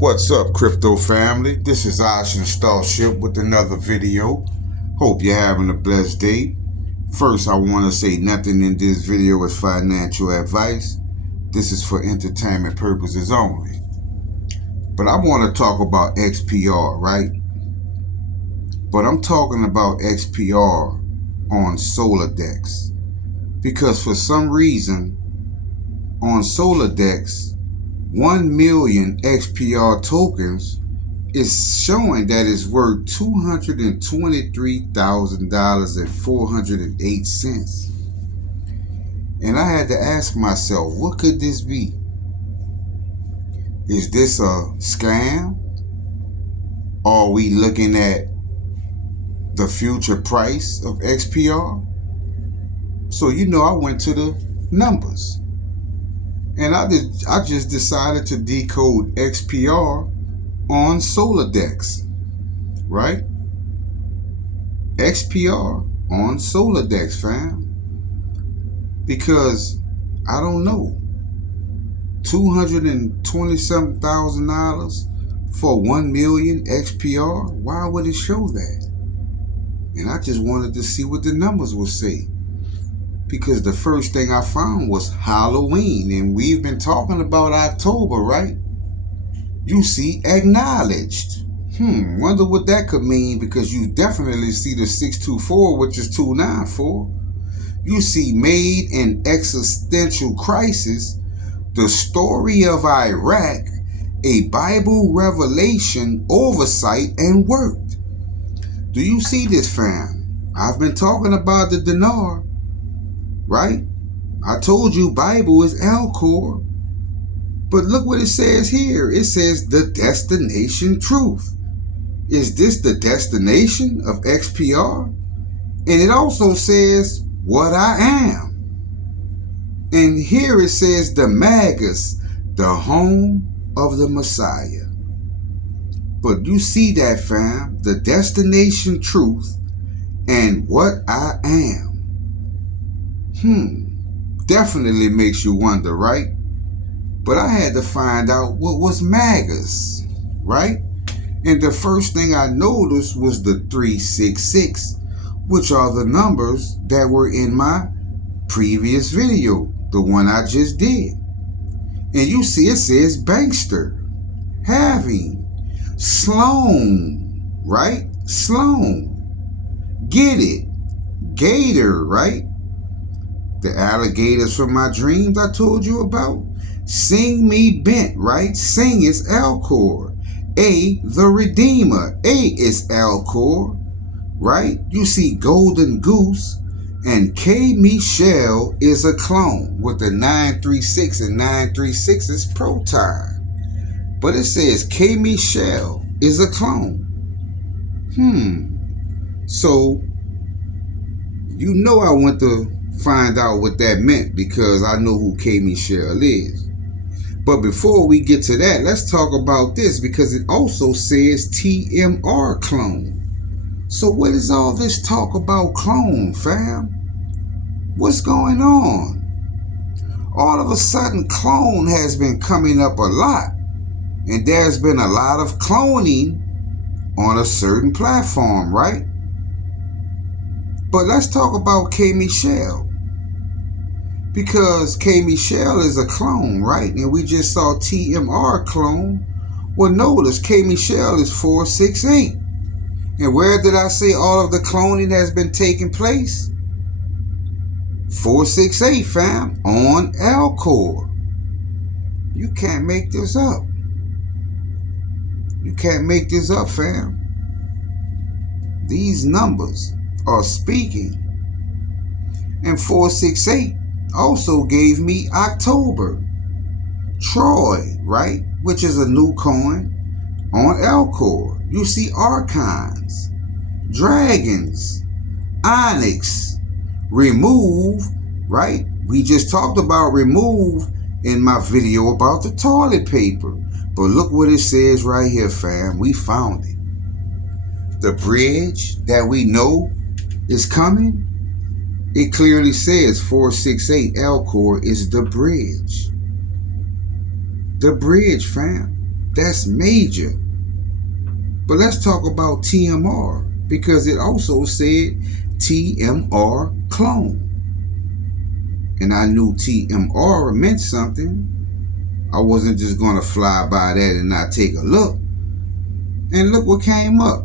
What's up, crypto family? This is Ocean Starship with another video. Hope you're having a blessed day. First, I want to say nothing in this video is financial advice. This is for entertainment purposes only. But I want to talk about XPR, right? But I'm talking about XPR on SolarDex. Because for some reason, on SolarDex, 1 million XPR tokens is showing that it's worth $223,000.408. And I had to ask myself, what could this be? Is this a scam? Are we looking at the future price of XPR? So I went to the numbers. And I just decided to decode XPR on SolarDex, right? XPR on SolarDex, fam. Because I don't know, $227,000 for 1 million XPR. Why would it show that? And I just wanted to see what the numbers would say. Because the first thing I found was Halloween, and we've been talking about October, right? You see acknowledged. Wonder what that could mean, because you definitely see the 624, which is 294. You see made in existential crisis, the story of Iraq, a Bible revelation, oversight, and worked. Do you see this, fam? I've been talking about the dinar. Right? I told you Bible is Alcor. But look what it says here. It says the destination truth. Is this the destination of XPR? And it also says what I am. And here it says Damascus, the home of the Messiah. But you see that, fam? The destination truth and what I am. Definitely makes you wonder, right? But I had to find out what was Magus, right? And the first thing I noticed was the 366, which are the numbers that were in my previous video, the one I just did. And you see it says Bankster, Having, Sloan, right? Sloan, Get It, Gator, right? The alligators from my dreams I told you about. Sing Me Bent, right? Sing is Alcor. A, the Redeemer. A is Alcor, right? You see Golden Goose. And K. Michelle is a clone with the 936, and 936 is Proton. But it says K. Michelle is a clone. So, I went to find out what that meant, because I know who K. Michelle is. But before we get to that, let's talk about this, because it also says TMR clone. So what is all this talk about clone, fam? What's going on? All of a sudden, clone has been coming up a lot, and there's been a lot of cloning on a certain platform, right? But let's talk about K. Michelle. Because K. Michelle is a clone, right? And we just saw TMR clone. Well, notice K. Michelle is 468. And where did I say all of the cloning has been taking place? 468, fam, on Alcor. You can't make this up. You can't make this up, fam. These numbers are speaking. And 468 also gave me October. Troy, right? Which is a new coin on Alcor. You see Archons, Dragons, Onyx, Remove, right? We just talked about Remove in my video about the toilet paper. But look what it says right here, fam. We found it. The bridge that we know is coming. It clearly says 468 Alcor is the bridge. The bridge, fam. That's major. But let's talk about TMR, because it also said TMR clone. And I knew TMR meant something. I wasn't just going to fly by that and not take a look. And look what came up.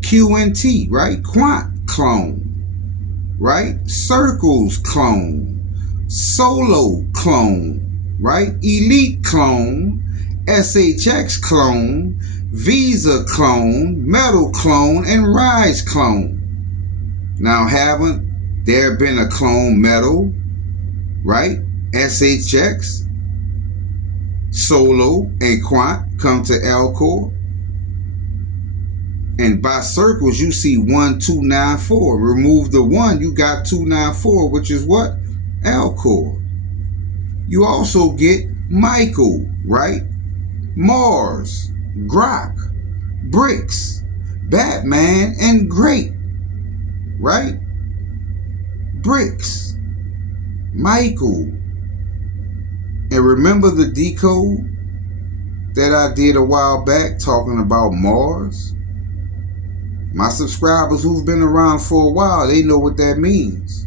QNT, right? Quant clone, right? Circles clone, Solo clone, right? Elite clone, SHX clone, Visa clone, Metal clone, and Rise clone. Now, haven't there been a clone Metal, right? SHX, Solo, and Quant come to Alcor? And by circles, you see 1294. Remove the 1, you got 294, which is what? Alcor. You also get Michael, right? Mars, Grok, Bricks, Batman, and Great, right? Bricks, Michael. And remember the decode that I did a while back talking about Mars? My subscribers who've been around for a while, they know what that means.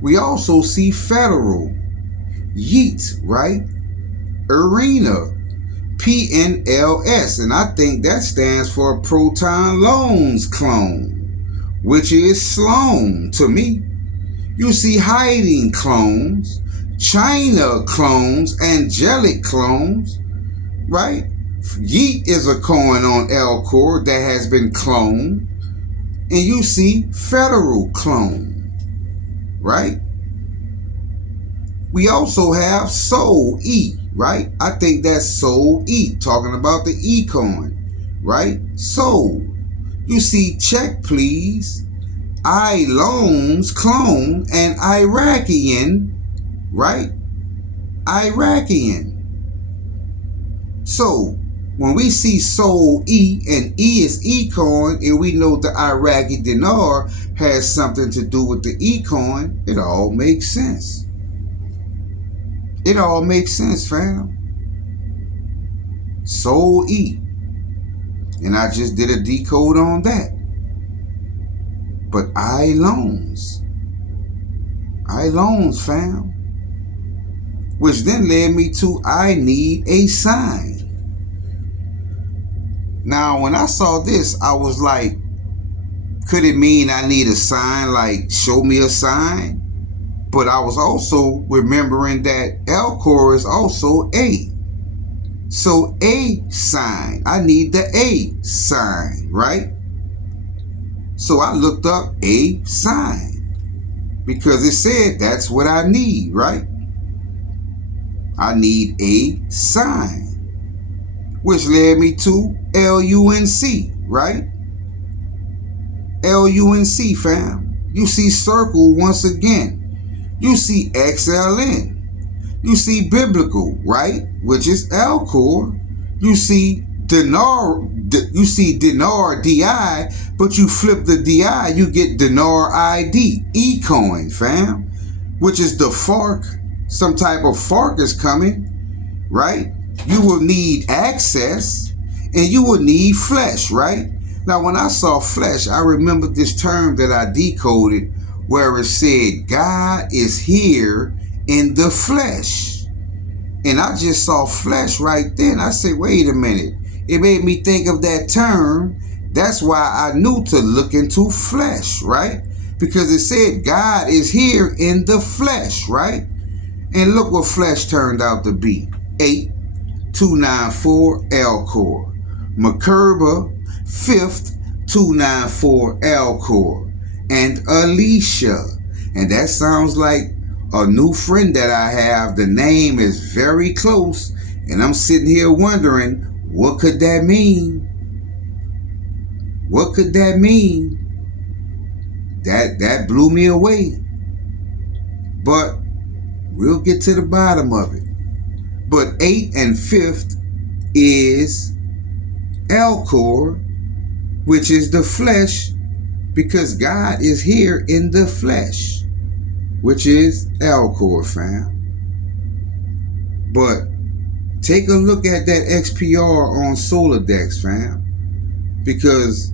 We also see Federal, Yeet, right? Arena, PNLS, and I think that stands for Proton Loans clone, which is Sloan to me. You see Hiding clones, China clones, Angelic clones, right? Yeet is a coin on Alcor that has been cloned. And you see Federal clone, right? We also have Soul E, right? I think that's Soul E, talking about the E coin, right? Soul. You see Check Please, iLoans clone, and Iraqian, right? Iraqian. So when we see Soul E, and E is E coin, and we know the Iraqi dinar has something to do with the E coin, it all makes sense. It all makes sense, fam. Soul E. And I just did a decode on that. But iLoans, fam. Which then led me to I need a sign. Now, when I saw this, I was like, could it mean I need a sign, like show me a sign? But I was also remembering that Alcor is also A. So A sign, I need the A sign, right? So I looked up A sign because it said that's what I need, right? I need a sign, which led me to LUNC, right? LUNC, fam. You see Circle once again. You see XLN. You see Biblical, right? Which is Alcor. You see Dinar. You see Dinar DI, but you flip the DI, you get Dinar ID, E-coin, fam, which is the fork. Some type of fork is coming, right? You will need access, and you will need flesh, right? Now, when I saw flesh, I remember this term that I decoded where it said, God is here in the flesh. And I just saw flesh right then. I said, wait a minute. It made me think of that term. That's why I knew to look into flesh, right? Because it said God is here in the flesh, right? And look what flesh turned out to be. 8294 Alcor. Makerba, 5th, 294 Alcor. And Alicia. And that sounds like a new friend that I have. The name is very close. And I'm sitting here wondering, what could that mean? What could that mean? That blew me away. But we'll get to the bottom of it. But 8th and 5th is Alcor, which is the flesh, because God is here in the flesh, which is Alcor, fam. But Take a look at that XPR on Soladex, fam. Because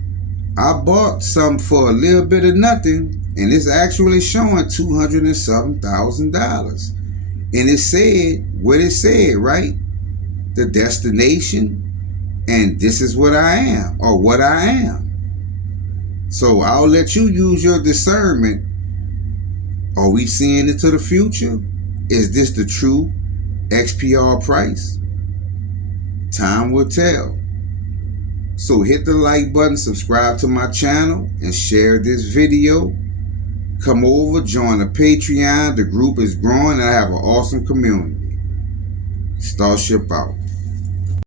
I bought some for a little bit of nothing, and it's actually showing $200 and something thousand. And it said what it said, right? The destination, and this is what I am, or what I am. So I'll let you use your discernment. Are we seeing into the future? Is this the true XPR price? Time will tell. So hit the like button, subscribe to my channel, and share this video. Come over, join the Patreon. The group is growing, and I have an awesome community. Starship out.